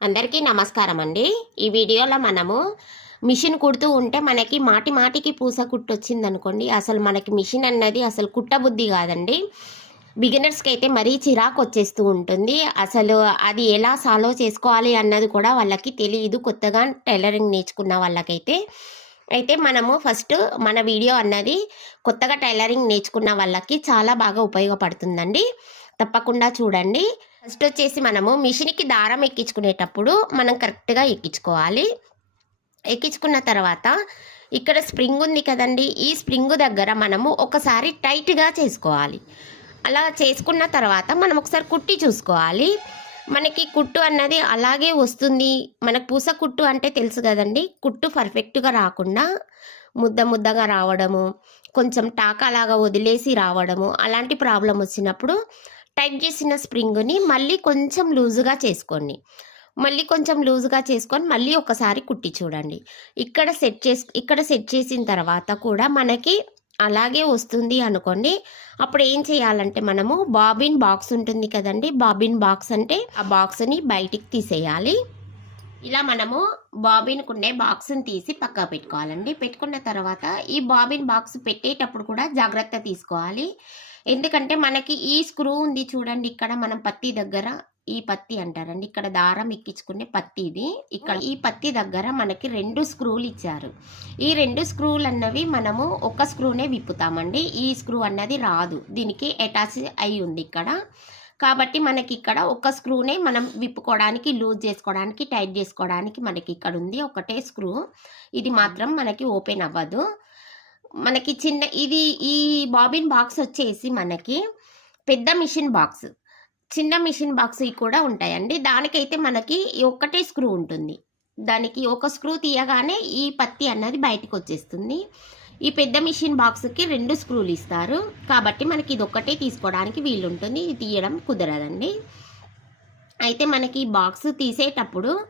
అందరికీ నమస్కారం అండి ఈ వీడియోలో మనము మిషన్ కుడుతూ ఉంటే మనకి మాటి మాటికి పూస కుట్టు వచ్చింది అనుకోండి అసలు మనకి మిషన్ అన్నది అసలు కుట్టబుద్ధి కాదండి. బిగినర్స్కి అయితే మరీ చిరాకు వచ్చేస్తూ ఉంటుంది. అసలు అది ఎలా సాల్వ్ చేసుకోవాలి అన్నది కూడా వాళ్ళకి తెలియదు కొత్తగా టైలరింగ్ నేర్చుకున్న వాళ్ళకైతే. అయితే మనము ఫస్ట్ మన వీడియో అన్నది కొత్తగా టైలరింగ్ నేర్చుకున్న వాళ్ళకి చాలా బాగా ఉపయోగపడుతుందండి. తప్పకుండా చూడండి. ఫస్ట్ వచ్చేసి మనము మిషన్కి దారం ఎక్కించుకునేటప్పుడు మనం కరెక్ట్గా ఎక్కించుకోవాలి. ఎక్కించుకున్న తర్వాత ఇక్కడ స్ప్రింగ్ ఉంది కదండి. ఈ స్ప్రింగ్ దగ్గర మనము ఒకసారి టైట్గా చేసుకోవాలి. అలా చేసుకున్న తర్వాత మనం ఒకసారి కుట్టి చూసుకోవాలి. మనకి కుట్టు అన్నది అలాగే వస్తుంది. మనకు పూస కుట్టు అంటే తెలుసు కదండి. కుట్టు పర్ఫెక్ట్గా రాకుండా ముద్ద ముద్దగా రావడము కొంచెం టాకాలాగా వదిలేసి రావడము అలాంటి ప్రాబ్లం వచ్చినప్పుడు టైట్ చేసిన స్ప్రింగ్ని మళ్ళీ కొంచెం లూజుగా చేసుకోండి. మళ్ళీ కొంచెం లూజుగా చేసుకొని మళ్ళీ ఒకసారి కుట్టి చూడండి. ఇక్కడ సెట్ చేసి ఇక్కడ సెట్ చేసిన తర్వాత కూడా మనకి అలాగే వస్తుంది అనుకోండి. అప్పుడు ఏం చేయాలంటే మనము బాబిన్ బాక్స్ ఉంటుంది కదండి. బాబిన్ బాక్స్ అంటే ఆ బాక్స్ని బయటికి తీసేయాలి. ఇలా మనము బాబిన్కు ఉండే బాక్స్ని తీసి పక్కా పెట్టుకోవాలండి. పెట్టుకున్న తర్వాత ఈ బాబిన్ బాక్స్ పెట్టేటప్పుడు కూడా జాగ్రత్త తీసుకోవాలి. ఎందుకంటే మనకి ఈ స్క్రూ ఉంది చూడండి ఇక్కడ మనం పత్తి దగ్గర ఈ పత్తి అంటారండి. ఇక్కడ దారం ఎక్కించుకునే పత్తి ఇది. ఇక్కడ ఈ పత్తి దగ్గర మనకి రెండు స్క్రూలు ఇచ్చారు. ఈ రెండు స్క్రూలు అన్నవి మనము ఒక స్క్రూనే విప్పుతామండి. ఈ స్క్రూ అన్నది రాదు. దీనికి అటాచ్ అయి ఉంది ఇక్కడ. కాబట్టి మనకి ఇక్కడ ఒక స్క్రూనే మనం విప్పుకోవడానికి లూజ్ చేసుకోవడానికి టైట్ చేసుకోవడానికి మనకి ఇక్కడ ఉంది ఒకటే స్క్రూ. ఇది మాత్రం మనకి ఓపెన్ అవ్వదు. మనకి చిన్న ఇది ఈ బాబిన్ బాక్స్ వచ్చేసి మనకి పెద్ద మిషన్ బాక్స్. చిన్న మిషన్ బాక్స్ కూడా ఉంటాయండి. దానికైతే మనకి ఒక్కటే స్క్రూ ఉంటుంది. దానికి ఒక స్క్రూ తీయగానే ఈ పత్తి అన్నది బయటకు వచ్చేస్తుంది. ఈ పెద్ద మిషన్ బాక్స్కి రెండు స్క్రూలు ఇస్తారు. కాబట్టి మనకి ఇది ఒక్కటే తీసుకోవడానికి వీలుంటుంది ఇది తీయడం కుదరదండి. అయితే మనకి ఈ బాక్స్ తీసేటప్పుడు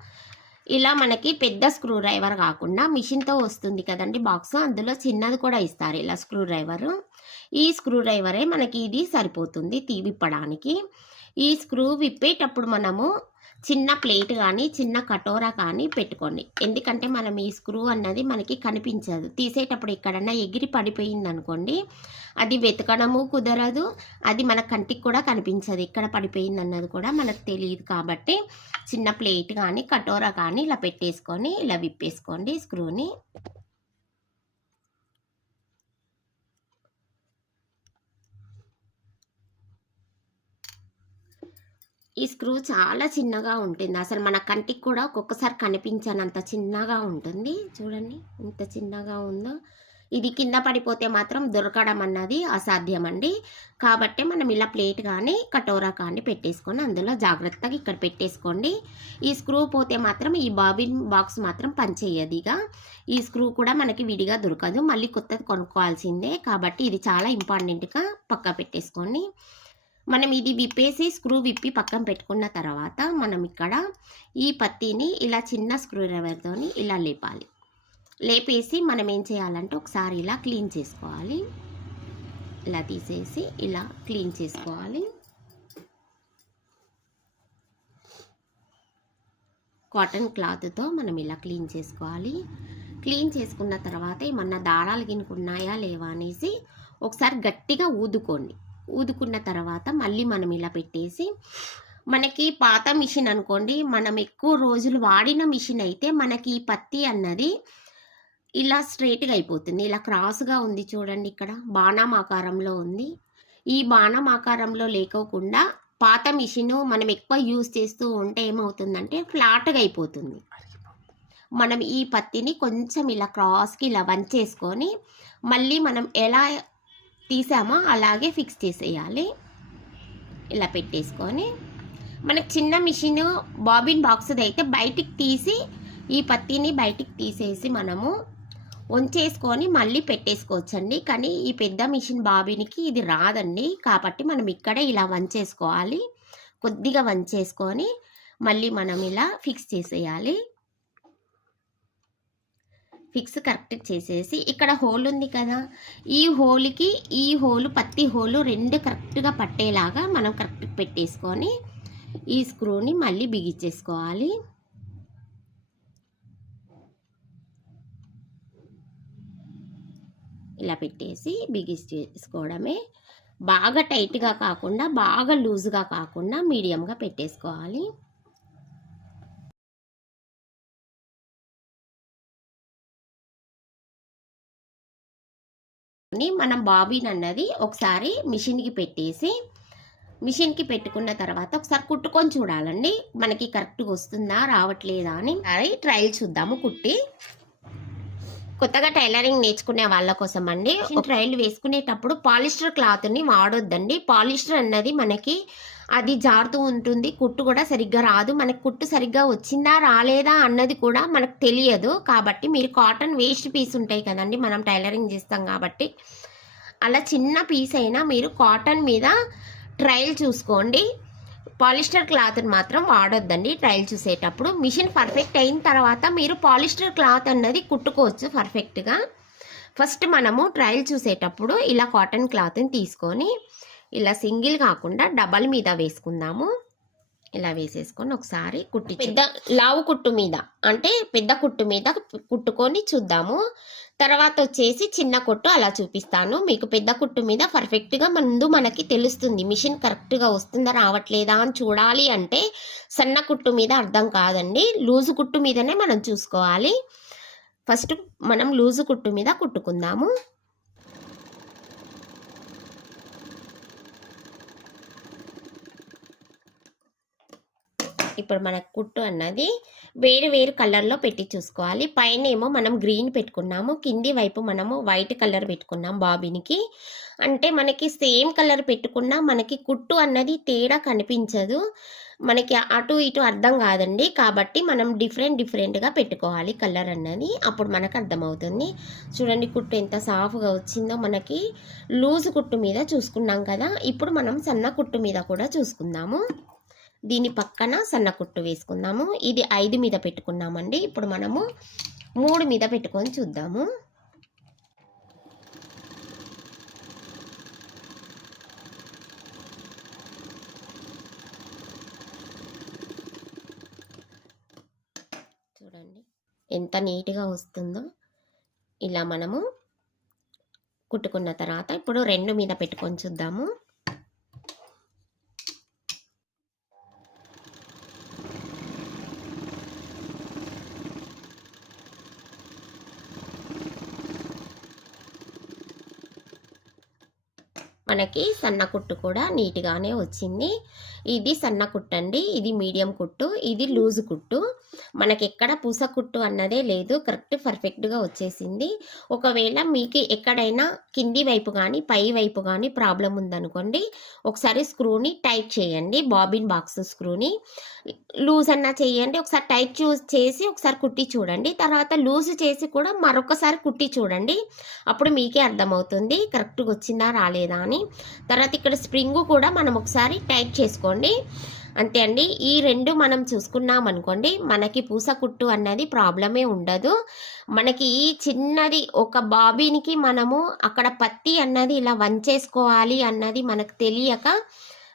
ఇలా మనకి పెద్ద స్క్రూ డ్రైవర్ కాకుండా మిషన్తో వస్తుంది కదండి బాక్స్ అందులో చిన్నది కూడా ఇస్తారు ఇలా స్క్రూ డ్రైవరు ఈ స్క్రూ డ్రైవరే మనకి ఇది సరిపోతుంది తీ విప్పడానికి ఈ స్క్రూ విప్పేటప్పుడు మనము చిన్న ప్లేట్ కానీ చిన్న కటోరా కానీ పెట్టుకోండి. ఎందుకంటే మనం ఈ స్క్రూ అన్నది మనకి కనిపించదు. తీసేటప్పుడు ఎక్కడన్నా ఎగిరి పడిపోయింది అనుకోండి అది వెతకడము కుదరదు. అది మన కంటికి కూడా కనిపించదు. ఎక్కడ పడిపోయింది అన్నది కూడా మనకు తెలియదు కాబట్టి చిన్న ప్లేట్ కానీ కటోరా కానీ ఇలా పెట్టేసుకొని ఇలా విప్పేసుకోండి స్క్రూని. ఈ స్క్రూ చాలా చిన్నగా ఉంటుంది. అసలు మన కంటికి కూడా ఒక్కొక్కసారి కనిపించనంత చిన్నగా ఉంటుంది. చూడండి ఎంత చిన్నగా ఉందో. ఇది కింద పడిపోతే మాత్రం దొరకడం అన్నది అసాధ్యం అండి కాబట్టి మనం ఇలా ప్లేట్ కానీ కటోరా కానీ పెట్టేసుకొని అందులో జాగ్రత్తగా ఇక్కడ పెట్టేసుకోండి. ఈ స్క్రూ పోతే మాత్రం ఈ బాబిన్ బాక్స్ మాత్రం పనిచేయదు ఇక. ఈ స్క్రూ కూడా మనకి విడిగా దొరకదు. మళ్ళీ కొత్తది కొనుక్కోవాల్సిందే. కాబట్టి ఇది చాలా ఇంపార్టెంట్గా పక్క పెట్టేసుకోండి. మనం ఇది విప్పేసి స్క్రూ విప్పి పక్కన పెట్టుకున్న తర్వాత మనం ఇక్కడ ఈ పత్తిని ఇలా చిన్న స్క్రూ డ్రైవర్తోని ఇలా లేపాలి. లేపేసి మనం ఏం చేయాలంటే ఒకసారి ఇలా క్లీన్ చేసుకోవాలి. ఇలా తీసేసి ఇలా క్లీన్ చేసుకోవాలి. కాటన్ క్లాత్తో మనం ఇలా క్లీన్ చేసుకోవాలి. క్లీన్ చేసుకున్న తర్వాత ఏమన్నా దారాలు గినుకున్నాయా లేవా అనేసి ఒకసారి గట్టిగా ఊదుకోండి. ఊదుకున్న తర్వాత మళ్ళీ మనం ఇలా పెట్టేసి మనకి పాత మిషన్ అనుకోండి మనం ఎక్కువ రోజులు వాడిన మిషన్ అయితే మనకి ఈ పత్తి అన్నది ఇలా స్ట్రైట్గా అయిపోతుంది. ఇలా క్రాస్గా ఉంది చూడండి ఇక్కడ బాణం ఆకారంలో ఉంది. ఈ బాణం ఆకారంలో లేకోకుండా పాత మిషన్ మనం ఎక్కువ యూజ్ చేస్తూ ఉంటే ఏమవుతుందంటే ఫ్లాట్గా అయిపోతుంది. మనం ఈ పత్తిని కొంచెం ఇలా క్రాస్కి ఇలా వంచేసుకొని మళ్ళీ మనం ఎలా తీసామో? అలాగే ఫిక్స్ చేసేయాలి. ఇలా పెట్టేసుకొని మనకు చిన్న మిషన్ బాబిన్ బాక్స్ అయితే బయటికి తీసి ఈ పత్తిని బయటికి తీసేసి మనము వంచేసుకొని మళ్ళీ పెట్టేసుకోవచ్చండి. కానీ ఈ పెద్ద మిషన్ బాబిన్కి ఇది రాదండి. కాబట్టి మనం ఇక్కడే ఇలా వంచేసుకోవాలి. కొద్దిగా వంచేసుకొని మళ్ళీ మనం ఇలా ఫిక్స్ చేసేయాలి. ఫిక్స్ కరెక్ట్ చేసేసి ఇక్కడ హోల్ ఉంది కదా ఈ హోల్కి ఈ హోలు పత్తి హోలు రెండు కరెక్ట్గా పట్టేలాగా మనం కరెక్ట్ పెట్టేసుకొని ఈ స్క్రూని మళ్ళీ బిగించేసుకోవాలి. ఇలా పెట్టేసి బిగించేసుకోవడమే. బాగా టైట్గా కాకుండా బాగా లూజ్గా కాకుండా మీడియంగా పెట్టేసుకోవాలి. మనం బాబీన్ అన్నది ఒకసారి మిషన్కి పెట్టేసి మిషన్కి పెట్టుకున్న తర్వాత ఒకసారి కుట్టుకొని చూడాలండి. మనకి కరెక్ట్గా వస్తుందా రావట్లేదా అని. అది ట్రయల్ చూద్దాము కుట్టి. కొత్తగా టైలరింగ్ నేర్చుకునే వాళ్ళ కోసం అండి ట్రయల్ వేసుకునేటప్పుడు పాలిస్టర్ క్లాత్ని వాడొద్దండి. పాలిస్టర్ అన్నది మనకి అది జారుతూ ఉంటుంది. కుట్టు కూడా సరిగ్గా రాదు. మనకు కుట్టు సరిగ్గా వచ్చిందా రాలేదా అన్నది కూడా మనకు తెలియదు. కాబట్టి మీరు కాటన్ వేస్ట్ పీస్ ఉంటాయి కదండి మనం టైలరింగ్ చేస్తాం కాబట్టి. అలా చిన్న పీస్ అయినా మీరు కాటన్ మీద ట్రయల్ చూసుకోండి. పాలిస్టర్ క్లాత్ని మాత్రం వాడొద్దండి ట్రయల్ చూసేటప్పుడు. మిషన్ పర్ఫెక్ట్ అయిన తర్వాత మీరు పాలిస్టర్ క్లాత్ అన్నది కుట్టుకోవచ్చు పర్ఫెక్ట్గా. ఫస్ట్ మనము ట్రయల్ చూసేటప్పుడు ఇలా కాటన్ క్లాత్ని తీసుకొని ఇలా సింగిల్ కాకుండా డబల్ మీద వేసుకుందాము. ఇలా వేసేసుకొని ఒకసారి కుట్టి పెద్ద లావు కుట్టు మీద అంటే పెద్ద కుట్టు మీద కుట్టుకొని చూద్దాము. తర్వాత వచ్చేసి చిన్న కుట్టు అలా చూపిస్తాను. మీకు పెద్ద కుట్టు మీద పర్ఫెక్ట్గా ముందు మనకి తెలుస్తుంది మిషన్ కరెక్ట్గా వస్తుందా రావట్లేదా అని చూడాలి అంటే సన్న కుట్టు మీద అర్థం కాదండి. లూజు కుట్టు మీదనే మనం చూసుకోవాలి. ఫస్ట్ మనం లూజు కుట్టు మీద కుట్టుకుందాము. ఇప్పుడు మన కుట్టు అన్నది వేరు వేరు కలర్లో పెట్టి చూసుకోవాలి. పైన ఏమో మనం గ్రీన్ పెట్టుకున్నాము. కింది వైపు మనము వైట్ కలర్ పెట్టుకున్నాం బాబీనికి. అంటే మనకి సేమ్ కలర్ పెట్టుకున్నా మనకి కుట్టు అన్నది తేడా కనిపించదు. మనకి అటు ఇటు అర్థం కాదండి. కాబట్టి మనం డిఫరెంట్ డిఫరెంట్గా పెట్టుకోవాలి కలర్ అన్నది. అప్పుడు మనకు అర్థమవుతుంది. చూడండి కుట్టు ఎంత సాఫ్గా వచ్చిందో మనకి. లూజ్ కుట్టు మీద చూసుకున్నాం కదా. ఇప్పుడు మనం సన్న కుట్టు మీద కూడా చూసుకుందాము. దీని పక్కన సన్న కుట్టు వేసుకుందాము. ఇది ఐదు మీద పెట్టుకున్నామండి. ఇప్పుడు మనము మూడు మీద పెట్టుకొని చూద్దాము. చూడండి ఎంత నీట్గా వస్తుందో. ఇలా మనము కుట్టుకున్న తర్వాత ఇప్పుడు రెండు మీద పెట్టుకొని చూద్దాము. మనకి సన్న కుట్టు కూడా నీట్గానే వచ్చింది. ఇది సన్న కుట్టు అండి ఇది మీడియం కుట్టు ఇది లూజ్ కుట్టు. మనకి ఎక్కడ పూస కుట్టు అన్నదే లేదు కరెక్ట్ పర్ఫెక్ట్గా వచ్చేసింది. ఒకవేళ మీకు ఎక్కడైనా కింది వైపు కానీ పై వైపు కానీ ప్రాబ్లం ఉందనుకోండి ఒకసారి స్క్రూని టైట్ చేయండి బాబిన్ బాక్స్ స్క్రూని. లూజ్ అన్నా చేయండి ఒకసారి టైట్ చూస్ చేసి ఒకసారి కుట్టి చూడండి. తర్వాత లూజ్ చేసి కూడా మరొకసారి కుట్టి చూడండి. అప్పుడు మీకే అర్థమవుతుంది కరెక్ట్గా వచ్చిందా రాలేదా అని. తర్వాత ఇక్కడ స్ప్రింగ్ కూడా మనం ఒకసారి టైట్ చేసుకోండి. అంతే అండి. ఈ రెండు మనం చూసుకున్నాం అనుకోండి మనకి పూస కుట్టు అన్నది ప్రాబ్లమే ఉండదు. మనకి ఈ చిన్నది ఒక బాబీనికి మనము అక్కడ పత్తి అన్నది ఇలా వంచేసుకోవాలి అన్నది మనకు తెలియక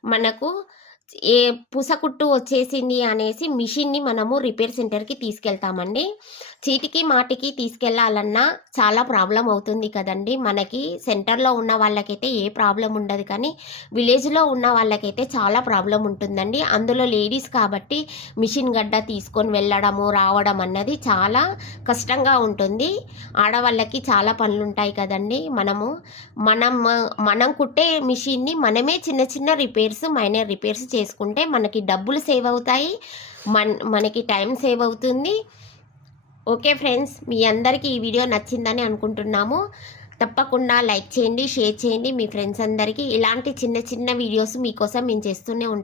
మనకు ఏ పుసకుట్టు వచ్చేసింది అనేసి మిషన్ని మనము రిపేర్ సెంటర్కి తీసుకెళ్తామండి. చీటికి మాటికి తీసుకెళ్ళాలన్నా చాలా ప్రాబ్లం అవుతుంది కదండి. మనకి సెంటర్లో ఉన్న వాళ్ళకైతే ఏ ప్రాబ్లం ఉండదు కానీ విలేజ్లో ఉన్న వాళ్ళకైతే చాలా ప్రాబ్లం ఉంటుందండి. అందులో లేడీస్ కాబట్టి మిషన్ గడ్డ తీసుకొని వెళ్ళడము రావడం అన్నది చాలా కష్టంగా ఉంటుంది. ఆడవాళ్ళకి చాలా పనులు ఉంటాయి కదండి. మనము మనం మనం కుట్టే మిషన్ని మనమే చిన్న చిన్న రిపేర్స్ మైనర్ రిపేర్స్ చేసుకుంటే మనకి డబ్బులు సేవ్ అవుతాయి మన మనకి టైం సేవ్ అవుతుంది. ఓకే ఫ్రెండ్స్ మీ అందరికీ ఈ వీడియో నచ్చిందని అనుకుంటున్నాము. తప్పకుండా లైక్ చేయండి షేర్ చేయండి మీ ఫ్రెండ్స్ అందరికీ. ఇలాంటి చిన్న చిన్న వీడియోస్ మీకోసం మేము చేస్తూనే ఉంటాం.